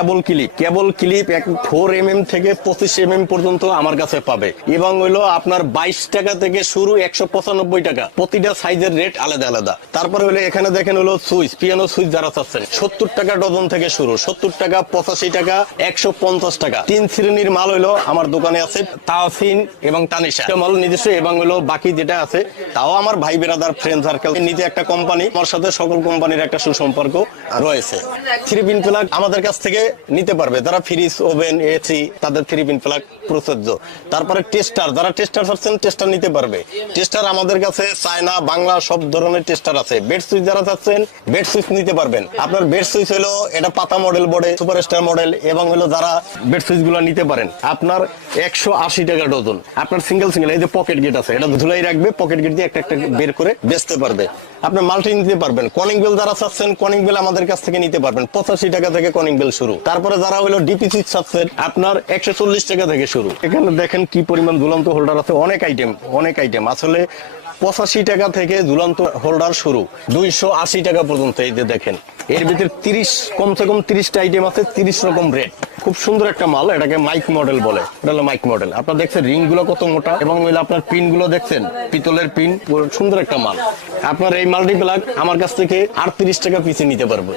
কেবল clip 4 mm থেকে 25 mm পর্যন্ত আমার কাছে পাবে এবং হইলো আপনার 22 টাকা থেকে শুরু 195 টাকা। প্রতিটা সাইজের রেট আলাদা আলাদা। তারপরে হলো এখানে দেখেন হলো সুইচ, পিয়ানো সুইচ যারা চাচ্ছেন 70 টাকা ডজন থেকে শুরু, 70 টাকা, 85 টাকা, 150 টাকা। 3 শ্রেণীর মাল হইলো আমার দোকানে আছে, তাওসিন এবং তানিশা মাল নিজস্ব, এবং হইলো বাকি যেটা আছে তাও আমার ভাই বেরাদার ফ্রেন্ড সার্কেল। নিজে একটা কোম্পানি, আমার সাথে সকল কোম্পানির একটা সুসম্পর্ক রয়েছে। 3 পিন প্লাগ আমাদের কাছ থেকে নিতে পারবে যারা ফ্রিজ, ওভেন, এসি, তাদের 3 পিন প্লাগ প্রযোজ্য। তারপরে টেস্টার, যারা টেস্টার চাচ্ছেন টেস্টার নিতে পারবে। টেস্টার আমাদের কাছে চায়না, বাংলা সব ধরনের টেস্টার আছে। বেড সুইচ যারা চাচ্ছেন বেড সুইচ নিতে পারবেন। আপনার বেড সুইচ হলো এটা পাতা মডেল বোর্ডে, সুপারস্টার মডেল, এবং হলো যারা বেড সুইচ গুলো নিতে পারেন আপনার 180 টাকা ডজন। আপনার সিঙ্গেল এই যে পকেট গেট আছে, এটা ধুলাই রাখবে, পকেট গেট দিয়ে একটা একটা বের করে বেচতে পারবে। আপনার মাল্টি নিতে পারবেন। কনিং বেল যারা চাচ্ছেন কনিং বেল আমাদের কাছ থেকে নিতে পারবেন, 85 টাকা থেকে কনিং বেল শুরু। তারপরে যারা হলো ডিপি সুইচ চাচ্ছেন আপনার 140 টাকা থেকে শুরু। এখানে দেখেন কি পরিমাণ ঝুলন্ত হোল্ডার আছে, অনেক আইটেম আসলে। 85 টাকা থেকে ঝুলন্ত হোল্ডার শুরু, 280 টাকা পর্যন্ত। এই যে দেখেন এর ভিতরে কমসে কম 30টা আইটেম আছে, 30 রকম রেট। খুব সুন্দর একটা মাল, এটাকে মাইক মডেল বলে। এটা হলো মাইক মডেল। আপনারা দেখছেন রিং গুলো কত মোটা, এবং আপনার পিন গুলো দেখছেন পিতলের পিন, সুন্দর একটা মাল। আপনার এই মাল্টি প্লাগ আমার কাছ থেকে 38 টাকা পিসে নিতে পারবে।